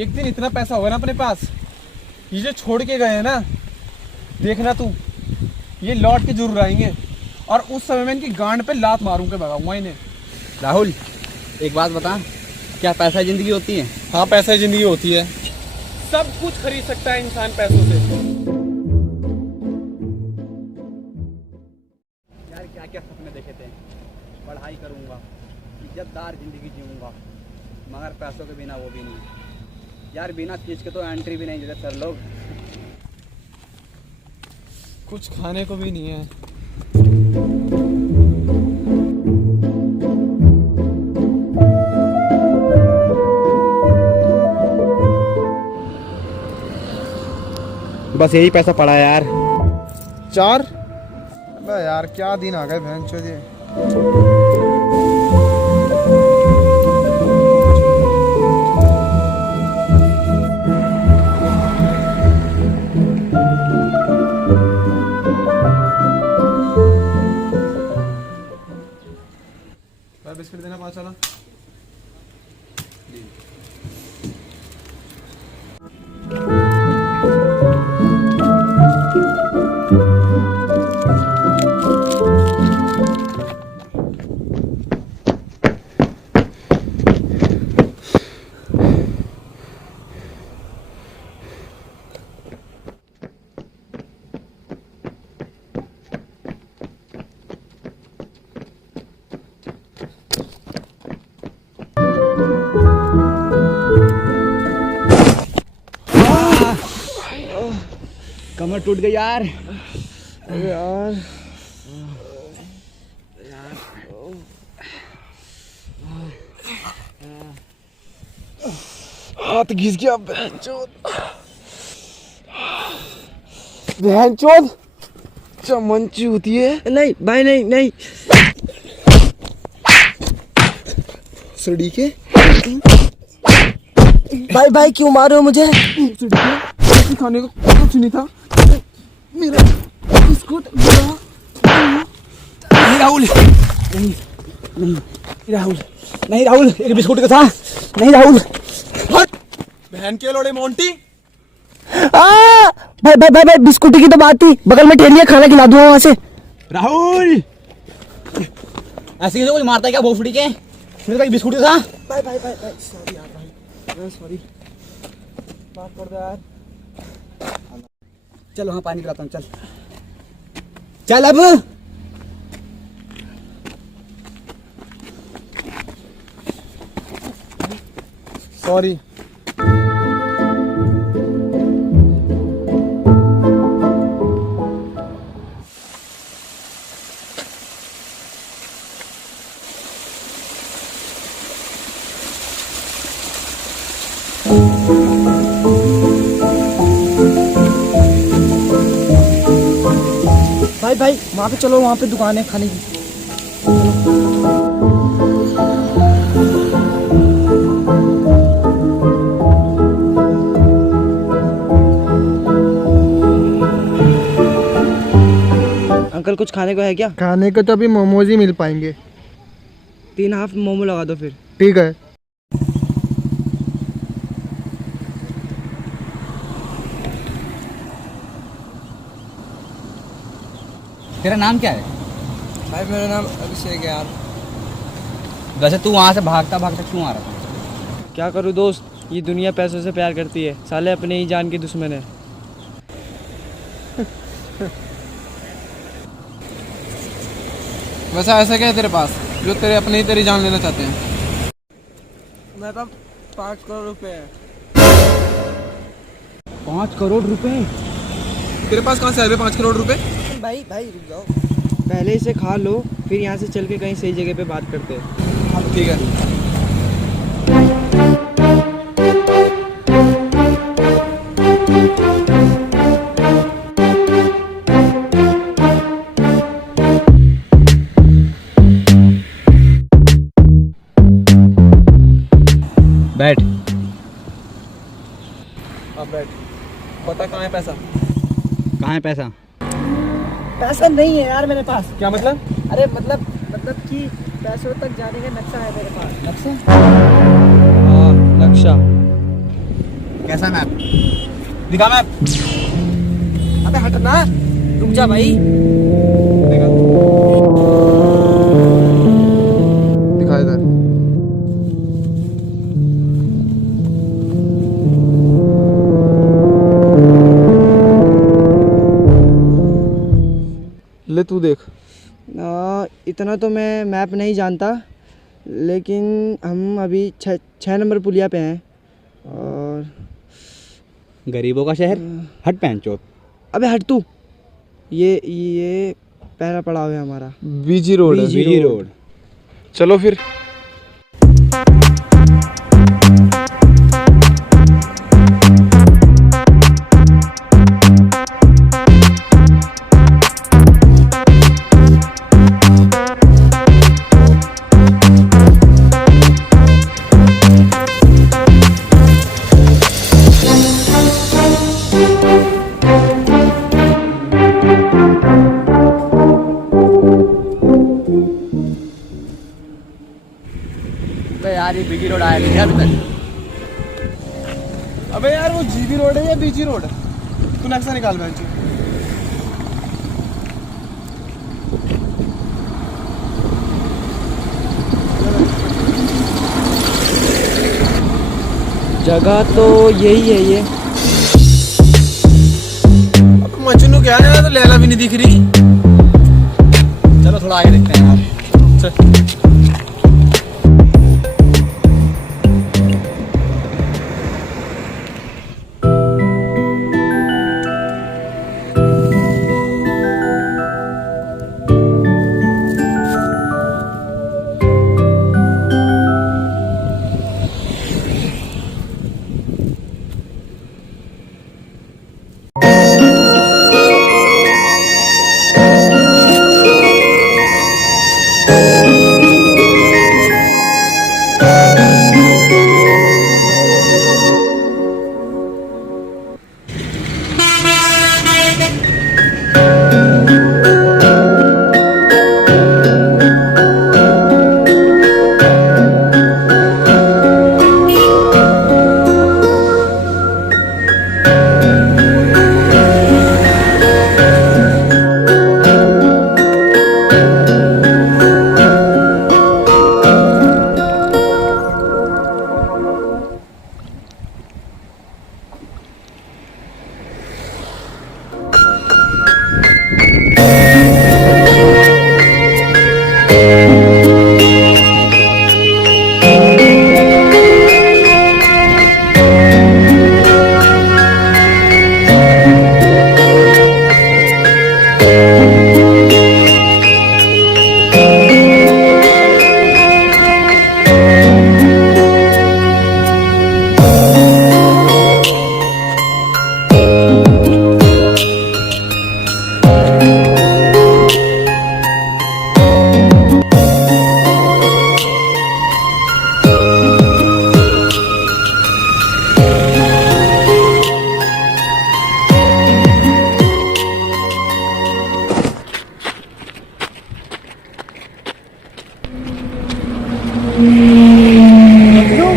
एक दिन इतना पैसा होगा ना अपने पास, ये जो छोड़ के गए हैं ना, देखना तू, ये लौट के जरूर आएंगे और उस समय में इनकी गांड पे लात मारूंगा, भगाऊंगा इन्हें। राहुल एक बात बता, क्या पैसा जिंदगी होती है? हाँ, पैसा जिंदगी होती है। सब कुछ खरीद सकता है इंसान पैसों से। यार क्या क्या सपने देखे थे, पढ़ाई करूंगा, इज्जतदार जिंदगी जीऊंगा, मगर पैसों के बिना वो भी नहीं। यार बिना चीज के तो एंट्री भी नहीं देते सर लोग। कुछ खाने को भी नहीं है। बस यही पैसा पड़ा है यार। 4? अबे यार क्या दिन आ गए भैंचोद ये। बिस्किट देना 5 वाला। कमर टूट गई यार। अरे यार हाथ घिस गया। भैंचोद चमंची होती है। नहीं भाई, नहीं नहीं। सड़ी के भाई भाई क्यों मार रहे हो मुझे? सड़ी के खाने को कुछ नहीं था। मेरा बिस्कुट नहीं राहुल, नहीं नहीं राहुल, नहीं राहुल, एक बिस्कुट का था। नहीं राहुल। बहन के लोड़े मोंटी। भाई भाई भाई भाई, बिस्कुट की तो बात थी, बगल में ठेली है, खाना खिला दूंगा वहां से। राहुल ऐसे कैसे कोई मारता है क्या भोसड़ी के? मेरे पास बिस्कुट था। भाई भाई भाई भाई सॉरी यार भाई, सॉरी, माफ कर दो यार। चल वहाँ पानी पिलाता हूँ, चल चल अब। सॉरी। भाई भाई वहाँ पे चलो, वहाँ पे दुकान है खाने की। अंकल कुछ खाने को है क्या? खाने को तो अभी मोमोज ही मिल पाएंगे। 3 हाफ मोमो लगा दो फिर। ठीक है। तेरा नाम क्या है? भाई मेरा नाम अभिषेक है यार। वैसे तू वहाँ से भागता भागता क्यों आ रहा था? क्या करूँ दोस्त, ये दुनिया पैसों से प्यार करती है, साले अपने ही जान के दुश्मन है। वैसा ऐसा क्या है तेरे पास जो तेरे अपने ही तेरी जान लेना चाहते हैं? मेरे पास 5 करोड़ रुपए है। 5 करोड़ रुपए? तेरे पास कहाँ से आए 5 करोड़ रुपए? भाई भाई रुक जाओ, पहले इसे खा लो, फिर यहाँ से चल के कहीं सही जगह पे बात करते हैं। ठीक है। बैठ। अब बैठ। पता कहाँ है पैसा? कहाँ है पैसा? पैसा नहीं है यार मेरे पास। क्या मतलब? अरे मतलब कि पैसों तक जाने का नक्शा है मेरे पास। नक्शा? हाँ नक्शा। कैसा मैप? दिखा मैप। अबे हटना, रुक जा भाई। दिखा इधर। ले तू देख। इतना तो मैं मैप नहीं जानता, लेकिन हम अभी 6 नंबर पुलिया पे हैं और गरीबों का शहर, हट पैंचोत। अबे हट तू। ये पहला पड़ाव है हमारा। बीजी रोड है। बीजी रोड। चलो फिर। यार ये बीजी रोड आया नहीं है अभी तक। अबे यार वो जीबी रोड है या बीजी रोड? तू नक्शा निकाल बेंच। जगह तो यही है ये। अब मजनू क्या है, तो लैला भी नहीं दिख रही। चलो थोड़ा आगे देखते हैं यार। चल।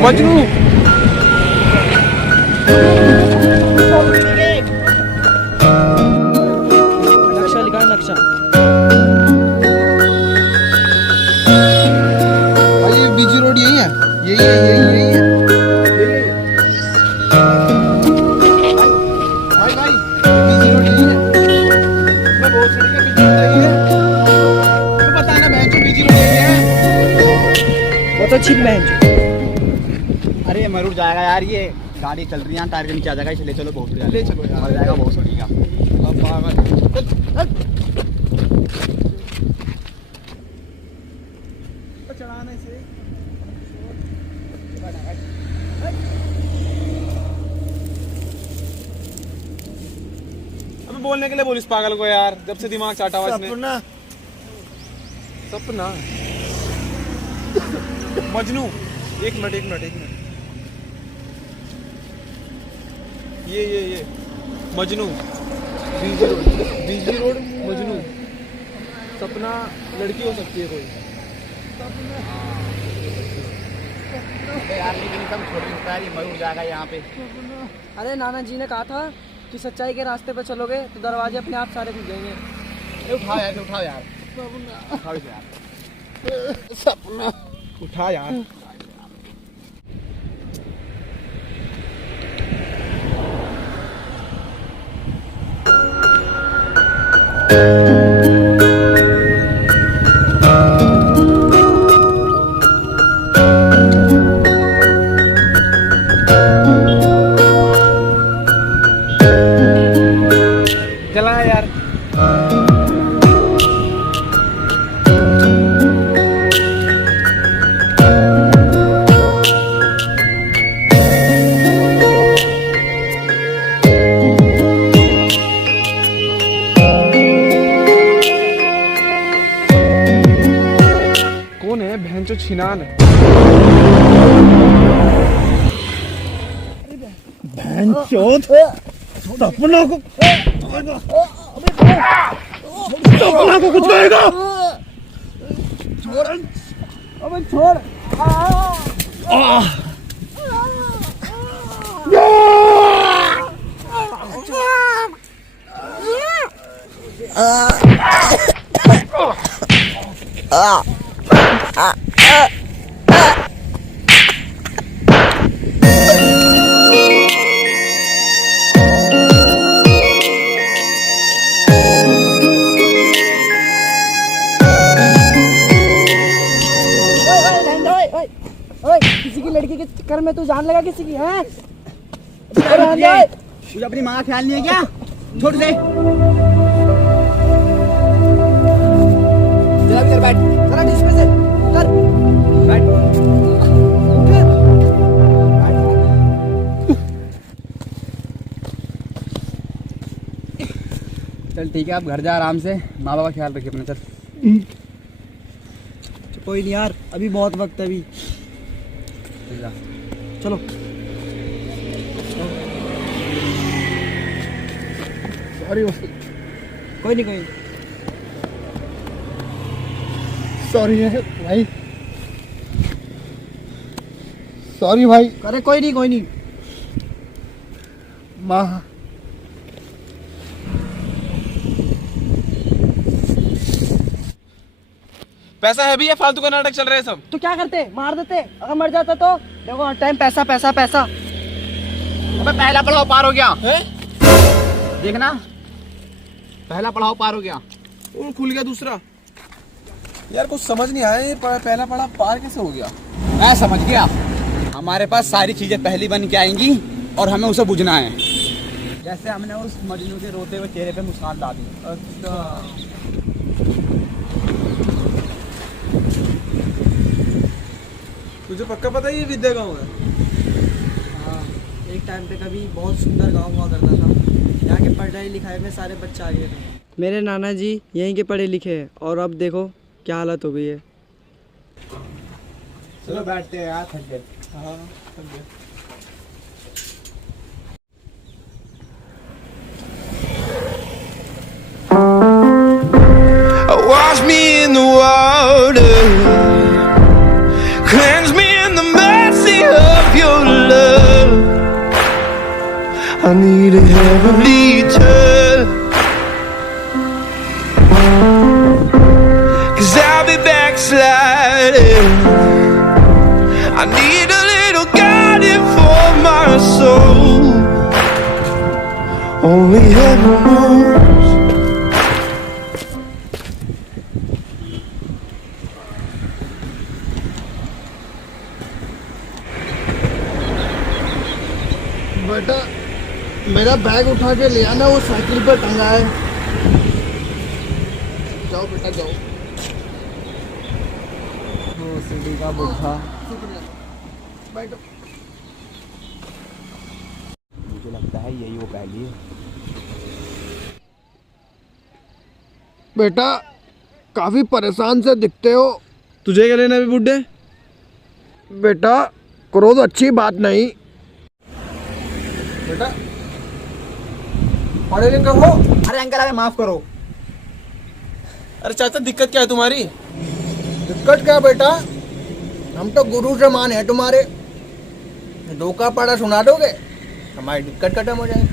मजनू नक्शा लिखा है, नक्शा। भाई ये बीजी रोड यही है, यही है, यही है। भाई भाई बीजी रोड यही है। मैं बहुत सड़ी का बीजी रोड यही है। तो बता ना बहन, बीजी रोड यही है। बहुत अच्छी बहन। अरे मरूर जाएगा यार, ये गाड़ी चल रही है, टायर के नीचे आ जाएगा, इसलिए चलो बहुत ले चलो यार। मर जाएगा बहुत सड़ी का। अब पागल। चढ़ाने से अबे बोलने के लिए बोल इस पागल को यार, जब से दिमाग चाटा हुआ इसने। सपना सपना मजनू। एक मिनट ये मजनू। बीजी रोड मजनू। सपना लड़की हो सकती है कोई। यार लेकिन सब छोड़ सकता है, ये मयूर जाएगा यहाँ पे। अरे नाना जी ने कहा था कि सच्चाई के रास्ते पर चलोगे तो दरवाजे अपने आप सारे खुल जाएंगे। उठाओ यार, उठाओ यार, उठाओ यार, सपना उठा यार। चला यार। कौन है भैंचो छिनान? भैंचोद सपना को कुछ कहेगा? अबे छोड़। किसी की लड़की के चक्कर में तू जान लगा किसी की है? तुझे अपनी माँ का ख्याल नहीं है क्या? छोड़ दे, चल इधर बैठ, जरा डिस्क पे से उतर। बैठ, चल ठीक है, आप घर जा आराम से, माँ बाप का ख्याल रखिए अपने। चल कोई नहीं यार, अभी बहुत वक्त है अभी। चलो सॉरी कोई नहीं सॉरी है भाई, सॉरी भाई। अरे कोई नहीं। माँ पैसा है भी, ये फालतू का नाटक चल रहे हैं सब। तो क्या करते, मार देते? अगर मर जाता तो देखो हर टाइम पैसा पैसा पैसा। अबे पहला पड़ाव पार हो गया है? देखना, पहला पड़ाव पार हो गया। और खुल गया दूसरा। यार कुछ समझ नहीं आया, ये पहला पड़ा पार कैसे हो गया? मैं समझ गया, हमारे पास सारी चीजें पहली बन के आएंगी और हमें उसे बुझना है। जैसे हमने उस मजनू के रोते हुए चेहरे पे मुस्कान ला दी। अच्छा, तुझे पक्का पता है ये विद्या गाँव है? हाँ, एक टाइम पे कभी बहुत सुंदर गांव हुआ करता था। यहाँ के पढ़ाई लिखाई में सारे बच्चे आगे थे। मेरे नाना जी यहीं के पढ़े लिखे हैं और अब देखो क्या हालत हो गई है। चलो बैठते हैं यार, थक गए। हाँ थक गए। Wash me in the water, cleanse me in the mercy of your love. I need a heavenly touch, 'cause I'll be backsliding. I need a little guiding for my soul. Only heaven knows. बेटा मेरा bag उठा के ले आना, वो cycle पर टंगा है। जाओ बेटा जाओ। वो सीढ़ी का बुढ़ा, बैठो। मुझे लगता है यही वो पहली है। बेटा काफी परेशान से दिखते हो। तुझे क्या लेना भी बुड्ढे? बेटा क्रोध अच्छी बात नहीं। बेटा पढ़े लिखे हो? अरे अंकल हमें माफ करो। अरे चाचा दिक्कत क्या है तुम्हारी? दिक्कत क्या बेटा? हम तो गुरु से मान है तुम्हारे, धोखा पड़ा सुना दोगे हमारी दिक्कत खत्म हो जाएगी।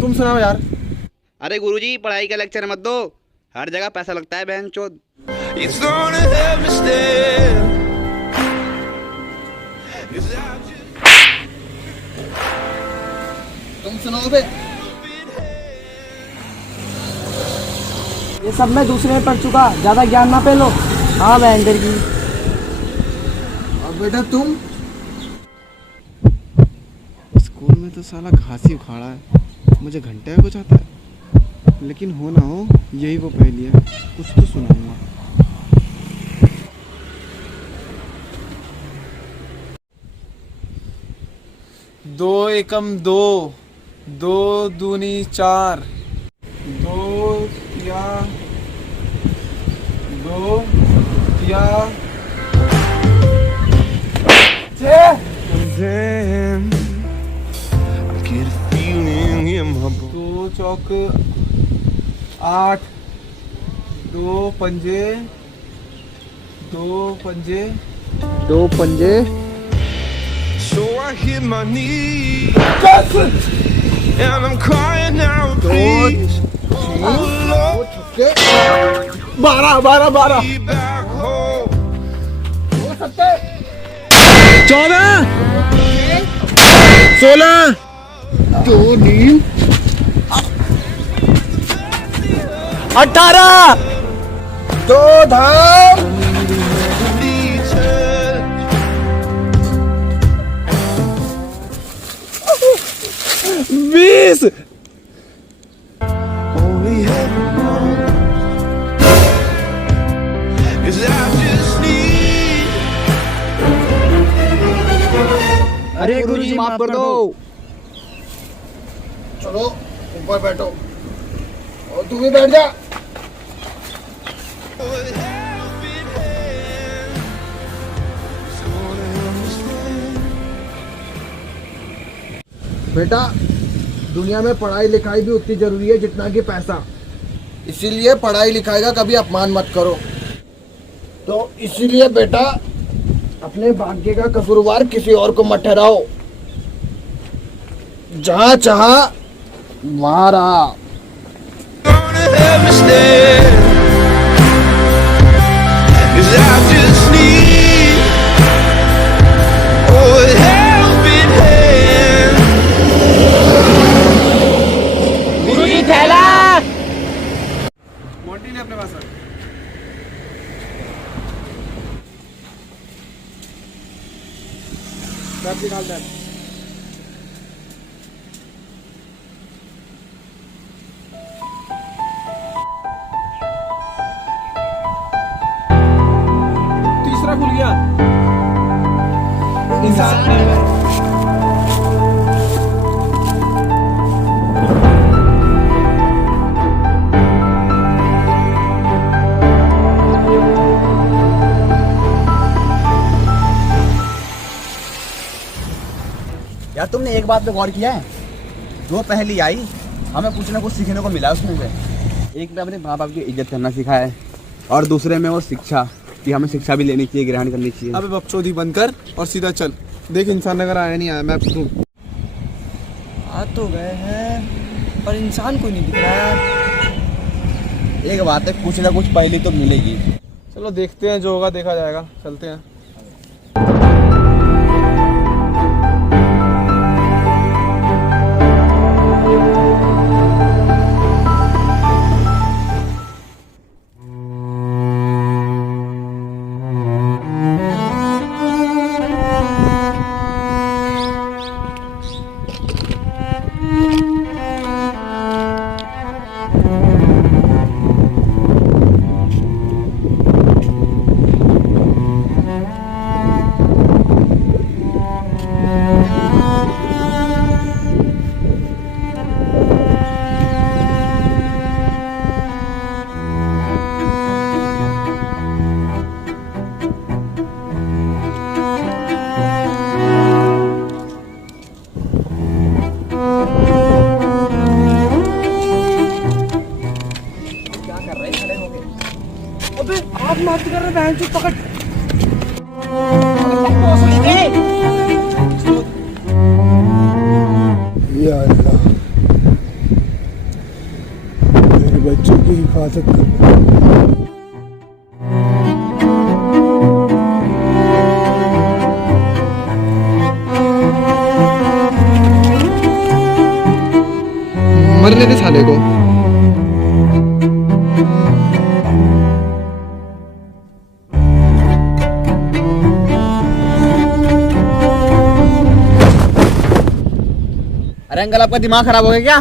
तुम सुनाओ यार। अरे गुरुजी पढ़ाई का लेक्चर मत दो, हर जगह पैसा लगता है बहन चोद। It's gonna help me stand. 'Cause I just तुम सुनाओ बे। ये सब मैं दूसरे में पढ़ चुका, ज़्यादा ज्ञान ना पे लो। हाँ भयंकर की। और बेटा तुम? स्कूल में तो साला घास ही उखाड़ा है, मुझे घंटे कुछ आता है, लेकिन हो ना हो यही वो पहेली है, कुछ तो सुनाऊंगा। दो एकम दो, दो दूनी चार, दो या छः, then I get a feeling in my bones. दो चौक आठ, दो पंजे, दो पंजे So I hit my knees and I'm crying out, please. Oh Lord, बारह बारह बारह, be back home. 14, 16, दो नीम 18, दो धाम बीस, Only heaven knows. 'Cause I just need. अरे गुरुजी माफ कर दो। चलो ऊपर बैठो और तू भी बैठ जा। बेटा दुनिया में पढ़ाई लिखाई भी उतनी जरूरी है जितना कि पैसा, इसीलिए पढ़ाई लिखाई का कभी अपमान मत करो। तो इसीलिए बेटा अपने भाग्य का कसूरवार किसी और को मत ठहराओ, जहाँ चाहा वहाँ रहा। Gonna help me stand. 'Cause I just need. Oh, a helping hand. गुरुजी थैला। मोंटी ले अपने पास रख। बैग निकाल दे। तीसरा खुल गया। इंसान यार तुमने एक बात पे गौर किया है, जो पहली आई हमें कुछ ना कुछ सीखने को मिला उसमें से। एक में अपने माँ बाप की इज्जत करना सीखा है और दूसरे में वो शिक्षा कि हमें शिक्षा भी लेनी चाहिए, ग्रहण करनी चाहिए। अबे बकचोदी बंद कर और सीधा चल। देख इंसान अगर आया नहीं आया मैं पूछूं। आ तो गए हैं पर इंसान कोई नहीं दिख रहा है। एक बात है, कुछ ना कुछ पहली तो मिलेगी। चलो देखते हैं, जो होगा देखा जाएगा, चलते हैं। बहन चो पकड़। या अल्लाह, मेरे बच्चों की हिफाजत कर। मरने दे साले को। अरे अंकल, आपका दिमाग खराब हो गया क्या?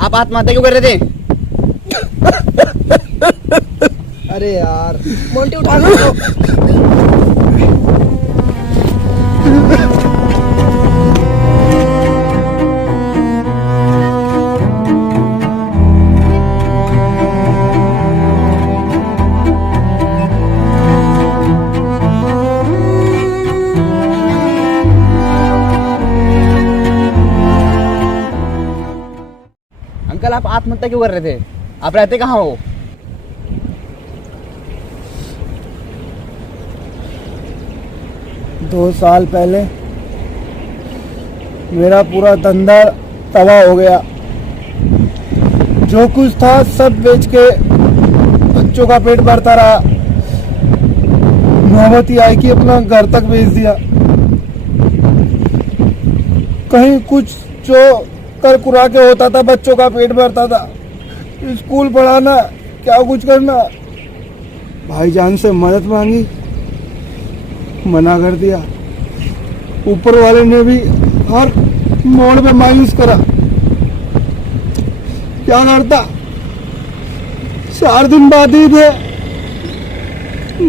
आप आत्महत्या क्यों कर रहे थे? अरे यार मोंटी उठा लो। अंकल, आप आत्महत्या क्यों कर रहे थे? आप रहते कहाँ हो? दो साल पहले मेरा पूरा धंधा तबाह हो गया। जो कुछ था सब बेच के बच्चों का पेट भरता रहा। नौबत ही आई कि अपना घर तक बेच दिया। कहीं कुछ जो कर कुरा के होता था, बच्चों का पेट भरता था। स्कूल पढ़ाना, क्या कुछ करना। भाईजान से मदद मांगी, मना कर दिया। ऊपर वाले ने भी हर मोड़ पे मायूस करा। क्या करता? 4 दिन बाद ही थे।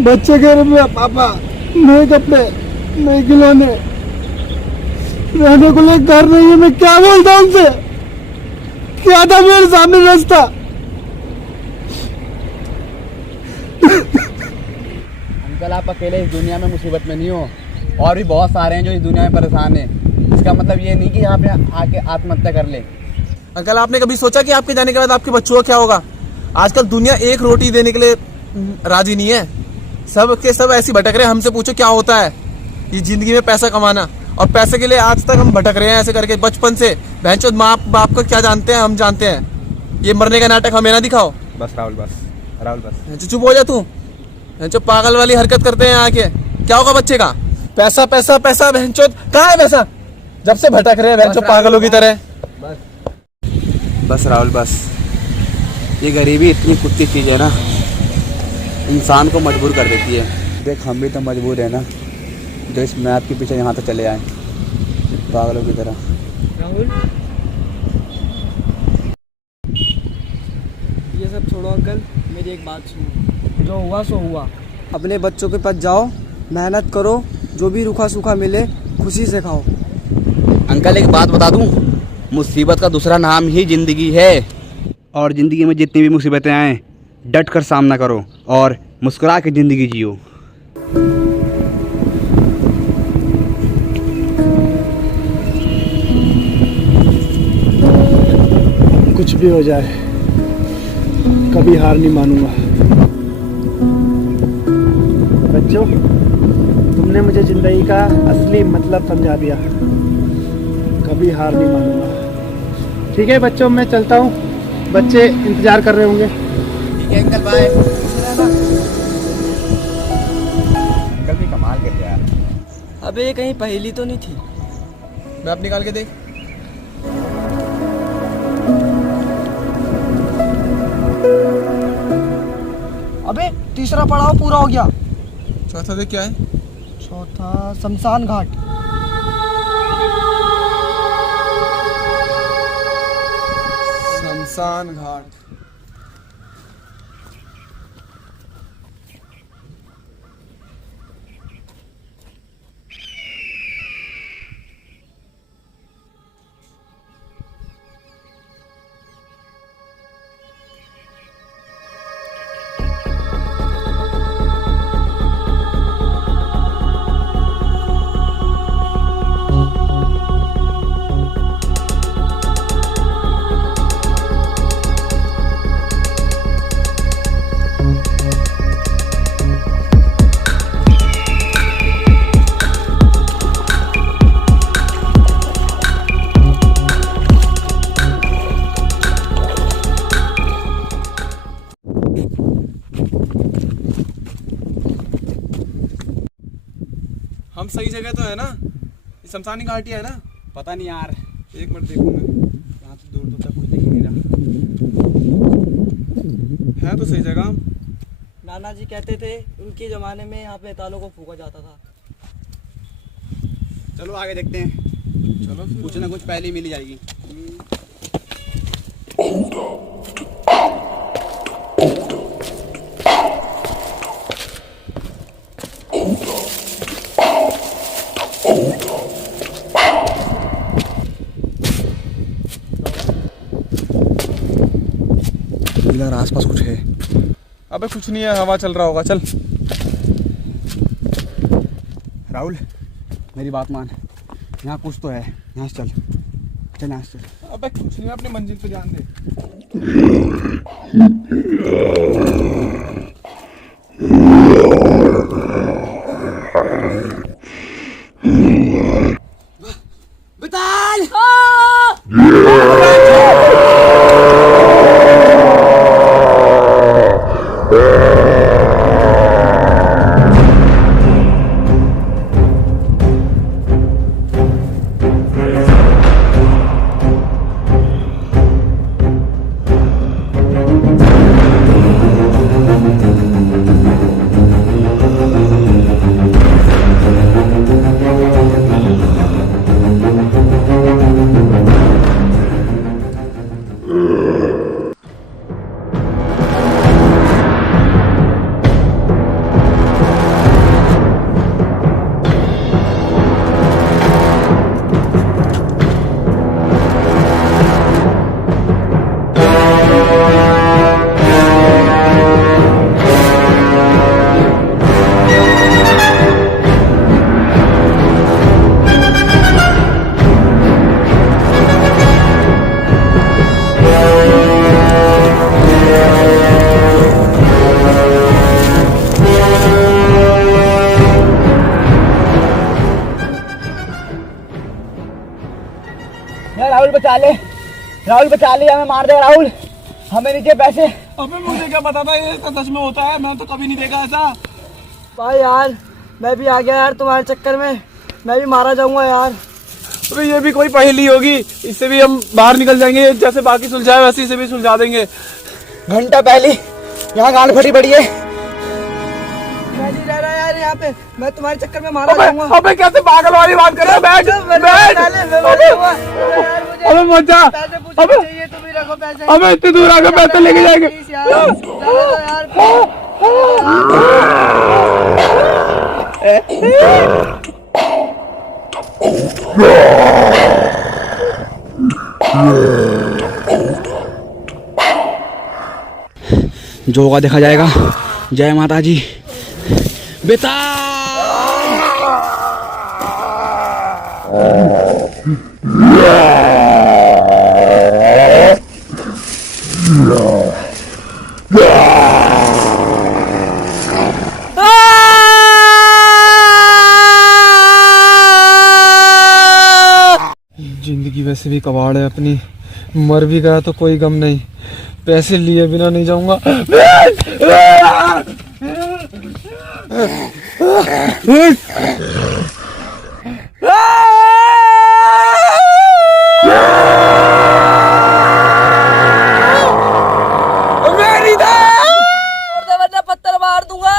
बच्चे कह रहे पापा नए कपड़े, नए खिलौने, रहने को लिए घर नहीं है। मैं क्या बोलता उनसे? क्या था मेरे सामने रास्ता? अंकल, आप अकेले इस दुनिया में मुसीबत में नहीं हो, और भी बहुत सारे हैं जो इस दुनिया में परेशान हैं। इसका मतलब ये नहीं कि आप यहाँ आके आत्महत्या कर ले। अंकल, आपने कभी सोचा कि आपके जाने के बाद आपके बच्चों का क्या होगा? आजकल दुनिया एक रोटी देने के लिए राजी नहीं है। सब के सब ऐसी भटक रहे हैं। हमसे पूछो क्या होता है ये जिंदगी में पैसा कमाना, और पैसे के लिए आज तक हम भटक रहे हैं ऐसे करके बचपन से। बहनचोद माँ बाप का क्या जानते हैं? हम जानते हैं। ये मरने का नाटक हमें ना दिखाओ। बस राहुल, बस। चुप हो जा तू। जो पागल वाली हरकत करते हैं आके, क्या होगा बच्चे का? पैसा पैसा पैसा, बहनचोद कहाँ है पैसा? जब से भटक रहे हैं बहनचोद पागलों की तरह। बस राहुल, बस। ये गरीबी इतनी कुत्ती चीज़ है ना, इंसान को मजबूर कर देती है। देख, हम भी तो मजबूर है ना, जो इस मैप के पीछे यहाँ तक चले आए पागलों की तरह। राहुल, ये सब छोड़ो अंकल, मेरी एक बात सुनो। जो हुआ सो हुआ। अपने बच्चों के पास जाओ, मेहनत करो, जो भी रूखा सूखा मिले खुशी से खाओ। अंकल, एक बात बता दूं, मुसीबत का दूसरा नाम ही ज़िंदगी है। और ज़िंदगी में जितनी भी मुसीबतें आएँ, डट कर सामना करो और मुस्कुरा के ज़िंदगी जियो। कुछ भी हो जाए, कभी हार नहीं मानूंगा। बच्चों, तुमने मुझे जिंदगी का असली मतलब समझा दिया। कभी हार नहीं मानूंगा। ठीक है बच्चों, मैं चलता हूँ। बच्चे इंतजार कर रहे होंगे। ठीक है अंकल, बाय। अंकल भी कमाल करते यार। अबे ये कहीं पहेली तो नहीं थी? मैप निकाल के देख। अबे तीसरा पड़ाव पूरा हो गया। चौथा देख क्या है? चौथा शमशान घाट। शमशान घाट। जगह तो है ना, ये शमशानी घाटी है ना? पता नहीं यार, एक मिनट देखूं मैं। यहाँ से दूर दूर तक कुछ दिख ही नहीं रहा। है तो सही जगह। नाना जी कहते थे उनके ज़माने में यहाँ पे तालों को फूका जाता था। चलो आगे देखते हैं, चलो फिर। कुछ ना कुछ पहले ही मिल जाएगी। इधर आसपास कुछ है। अबे कुछ नहीं है, हवा चल रहा होगा। चल राहुल मेरी बात मान, यहाँ कुछ तो है, यहाँ से चल, चल यहाँ से चल। अबे कुछ नहीं है, अपनी मंजिल पे ध्यान दे। बताल राहुल बचा ले, राहुल बचा ले, हमें मार दे राहुल, हमें नीचे पैसे। अबे मुझे क्या पता था ये सच में होता है, मैं तो कभी नहीं देखा ऐसा। भाई यार मैं भी आ गया यार तुम्हारे चक्कर में, मैं भी मारा जाऊंगा यार। अबे ये भी कोई पहेली होगी, इससे भी हम बाहर निकल जाएंगे। जैसे बाकी सुलझाए वैसे इसे भी सुलझा देंगे। घंटा पहले यहाँ गांड फटी पड़ी है। मैं नहीं रह रहा यार यहाँ पे, मैं तुम्हारे चक्कर में मारा जाऊंगा। अबे कैसे पागल वाली बात कर रहे हो? बैठ बैठ। अबे मत जा। पैसे पूछ अबे चाहिए, तुम ही रखो पैसे। अबे इतने दूर आके पैसे लेके जाएंगे। प्लीज यार, जाने दो यार। जो होगा देखा जाएगा। जय माता जी। बेटा जिंदगी वैसे भी कबाड़ है अपनी, मर भी गया तो कोई गम नहीं, पैसे लिए बिना नहीं जाऊंगा। वरना पत्थर मार दूंगा।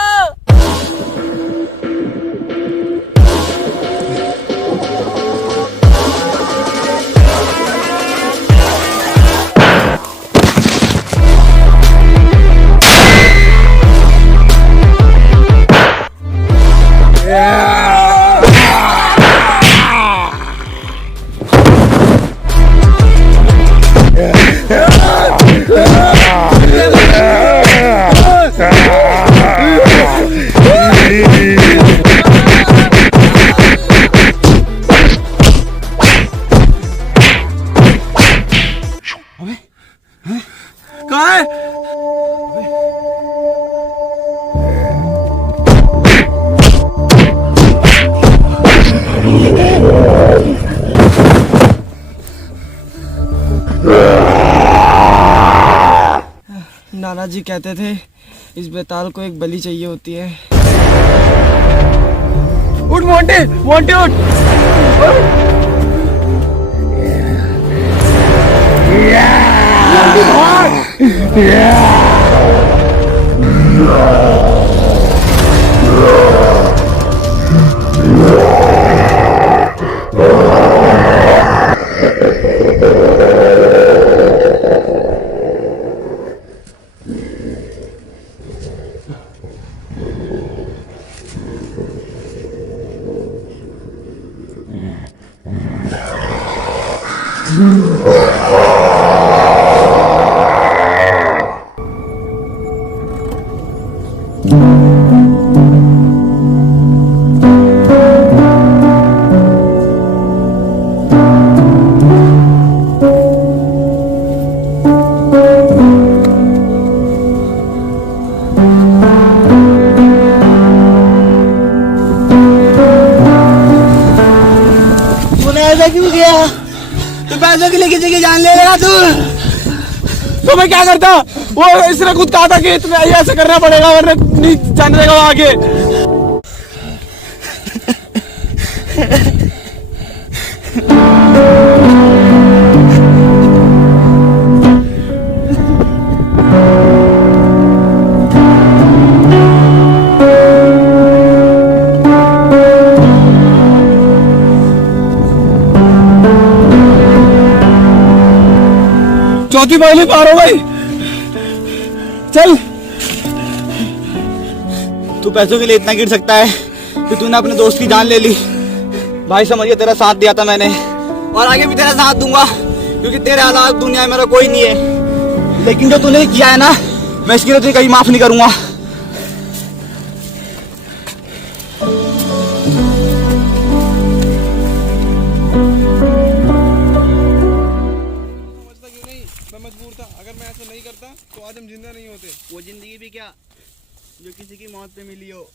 कहाँ है? नाना जी कहते थे इस बेताल को एक बलि चाहिए होती है। उठ मोंटी, मोंटी उठ। ऐसा क्यों किया? तू पैसों के लिए किसी की जान ले लेगा तू? तो मैं क्या करता? वो इसने खुद कहा था कि तुम्हें ऐसा करना पड़ेगा वरना नहीं जाने देगा वो आगे। चौथी पहली पार हो गई। चल। तू पैसों के लिए इतना गिर सकता है कि तूने अपने दोस्त की जान ले ली। भाई समझिए तेरा साथ दिया था मैंने और आगे भी तेरा साथ दूंगा क्योंकि तेरे अलावा दुनिया में मेरा कोई नहीं है। लेकिन जो तूने किया है ना, मैं इसके लिए तुझे कहीं माफ नहीं करूंगा। मैं मजबूर था। अगर मैं ऐसा नहीं करता तो आज हम जिंदा नहीं होते। वो जिंदगी भी क्या जो किसी की मौत पे मिली हो।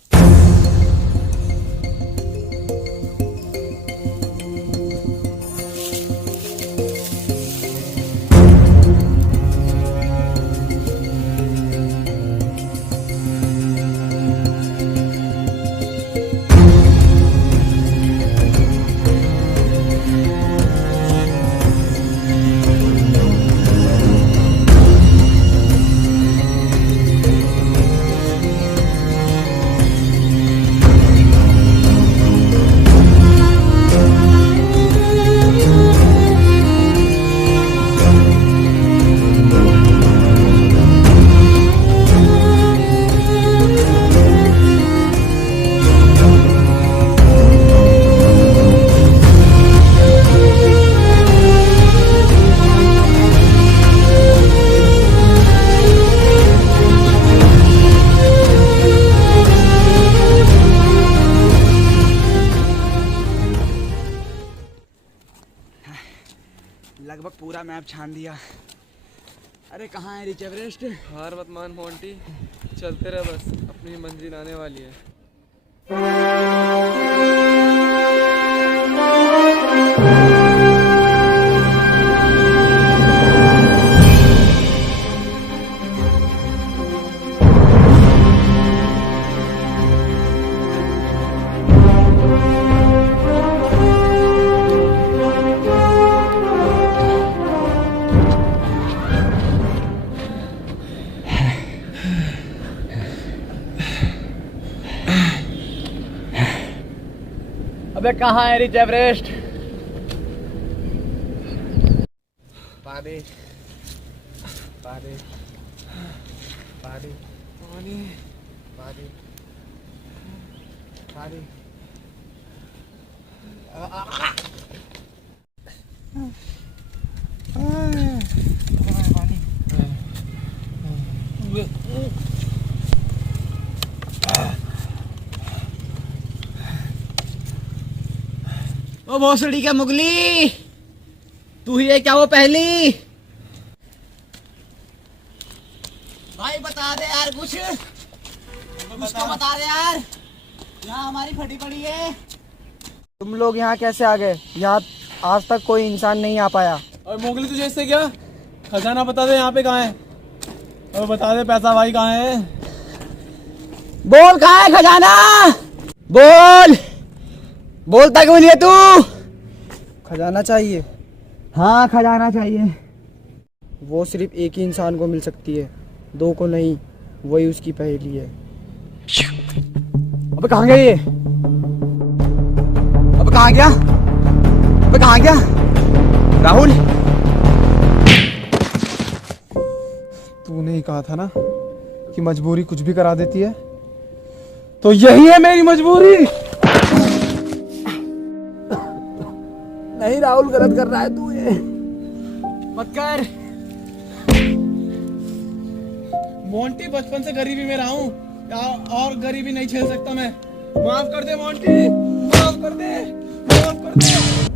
लगभग पूरा मैप छान दिया। अरे कहाँ है रिच एवरेस्ट? हार मत मान मोंटी, चलते रहे बस, अपनी मंजिल आने वाली है। अबे कहाँ है रिच एवरेस्ट? पानी पानी पानी पानी पानी पानी। ओ भोसड़ी क्या मुगली, तू ही है क्या वो पहली? भाई बता दे यार कुछ तो बता दे यार, यहाँ हमारी फटी पड़ी है। तुम लोग यहाँ कैसे आ गए? यहाँ आज तक कोई इंसान नहीं आ पाया। और मोगली तुझे इससे क्या? खजाना बता दे यहाँ पे कहाँ है, और बता दे पैसा भाई कहाँ है। बोल कहाँ है खजाना? बोल बोलता क्यों नहीं है तू? खजाना चाहिए। हाँ खजाना चाहिए। वो सिर्फ एक ही इंसान को मिल सकती है, दो को नहीं। वही उसकी पहेली है। अबे कहाँ गया ये? अबे कहाँ गया? अबे कहाँ गया? राहुल, तूने ही कहा था ना कि मजबूरी कुछ भी करा देती है, तो यही है मेरी मजबूरी। नहीं राहुल, गलत कर रहा है तू ये। मत कर। मोंटी, बचपन से गरीबी में रहा हूँ और गरीबी नहीं झेल सकता मैं। माफ कर दे मोंटी, माफ कर दे, माफ कर दे।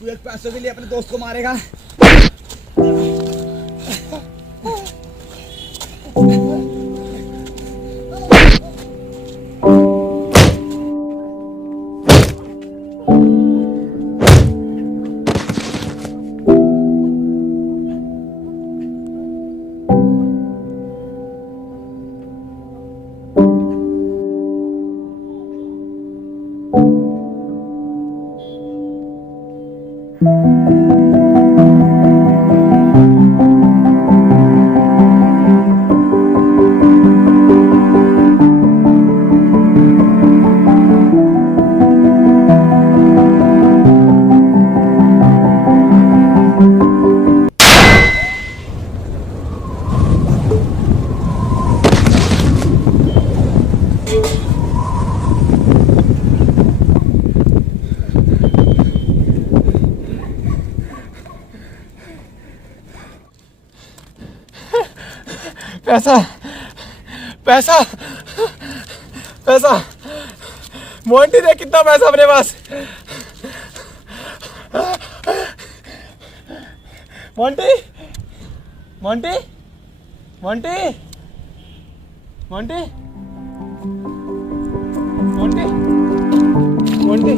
तू एक पैसों के लिए अपने दोस्त को मारेगा? पैसा, पैसा, पैसा। मोंटी देख कितना पैसा अपने पास। मोंटी, मोंटी, मोंटी, मोंटी, मोंटी, मोंटी।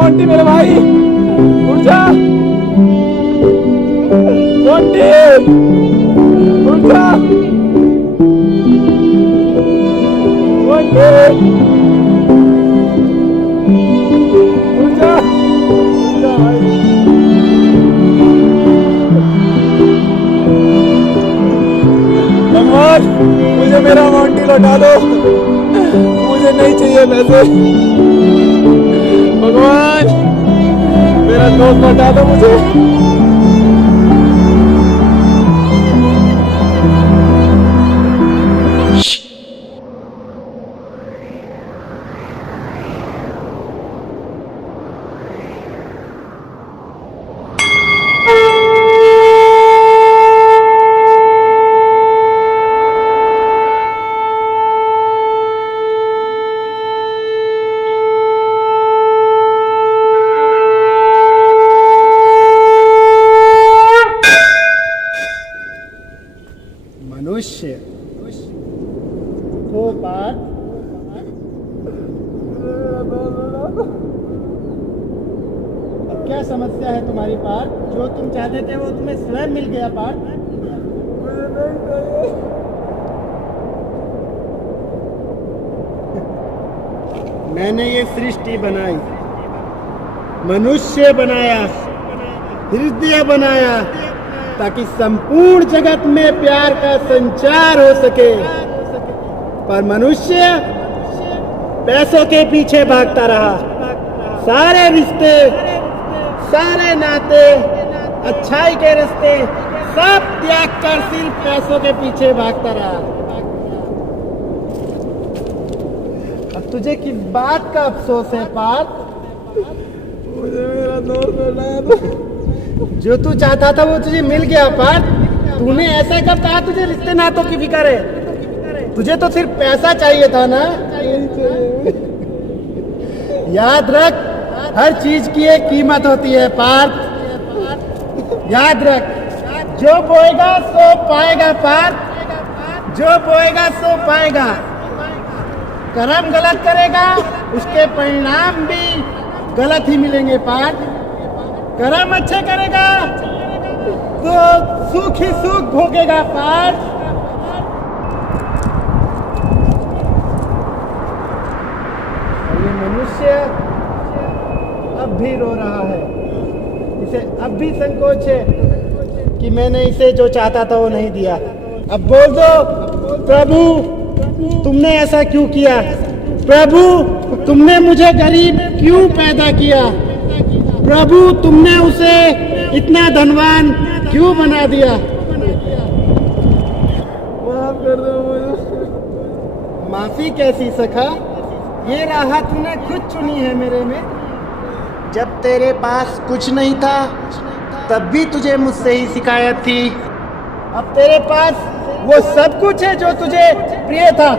मोंटी मेरे भाई, उठ जा। मोंटी, उठ जा। मोंटी, उठ जा। उठ जा भाई। भगवान, मुझे मेरा मोंटी लौटा दो। मुझे नहीं चाहिए पैसे। भगवान, मेरा दोस्त लौटा दो मुझे। मनुष्य को बात अब क्या समस्या है तुम्हारी पार्थ? जो तुम चाहते थे वो तुम्हें स्वयं मिल गया पार्थ। मैंने ये सृष्टि बनाई, मनुष्य बनाया, हृदय बनाया, ताकि संपूर्ण जगत में प्यार का संचार हो सके। पर मनुष्य पैसों के पीछे भागता रहा। सारे रिश्ते, सारे नाते, अच्छाई के रिश्ते सब त्याग कर सिर्फ पैसों के पीछे भागता रहा। अब तुझे किस बात का अफसोस है पार्थ? मुझे मेरा दोस्त मिला। जो तू चाहता था वो तुझे मिल गया पार्थ। तूने ऐसा कब कहा तुझे रिश्ते नातों की फिक्र है? तुझे तो सिर्फ पैसा चाहिए था ना। याद रख, हर चीज की एक कीमत होती है पार्थ। याद रख, जो बोएगा सो पाएगा पार्थ। जो बोएगा सो पाएगा। कर्म गलत करेगा उसके परिणाम भी गलत ही मिलेंगे पार्थ। कर्म अच्छे करेगा तो सुख ही सुख भोगेगा पार्थ। ये मनुष्य अब भी रो रहा है। इसे अब भी संकोच है कि मैंने इसे जो चाहता था वो नहीं दिया। अब बोल दो प्रभु, तुमने ऐसा क्यों किया? प्रभु, तुमने मुझे गरीब क्यों पैदा किया? प्रभु, तुमने उसे इतना धनवान क्यों बना दिया? माफ कर दो मुझे। माफी कैसी सखा? ये राह तूने खुद चुनी है मेरे में। जब तेरे पास कुछ नहीं था तब भी तुझे मुझसे ही शिकायत थी। अब तेरे पास वो सब कुछ है जो तुझे प्रिय था,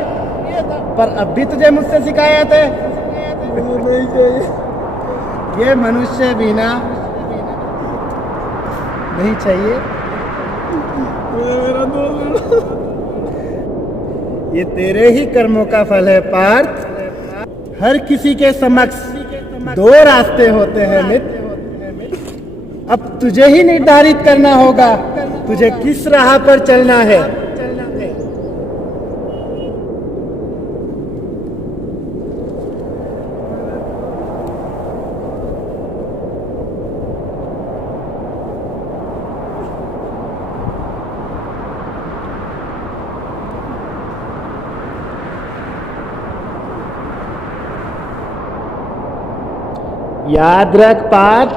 पर अब भी तुझे मुझसे शिकायत है। मुझे नहीं चाहिए। ये मनुष्य बिना नहीं चाहिए। मुझे मेरा दोस्त। ये तेरे ही कर्मों का फल है पार्थ। हर किसी के समक्ष दो रास्ते होते हैं मित्र। अब तुझे ही निर्धारित करना होगा तुझे किस राह पर चलना है। याद रख पार्थ,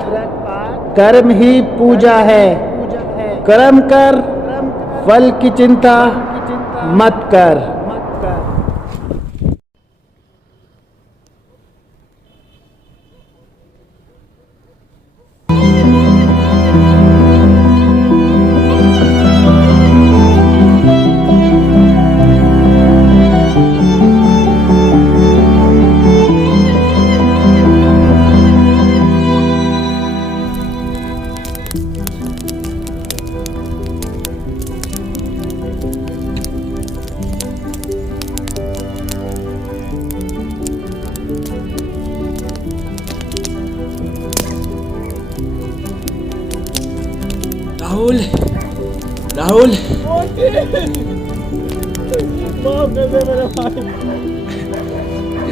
कर्म ही पूजा है। कर्म कर, फल की चिंता मत कर। राहुल, राहुल, इस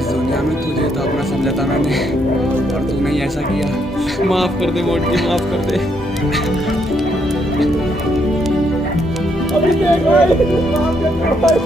दुनिया में तुझे तो अपना समझा था मैंने, और तूने ही ऐसा किया। माफ कर दे मोटी, माफ कर दे। अभी देख भाई, माफ कर दे भाई।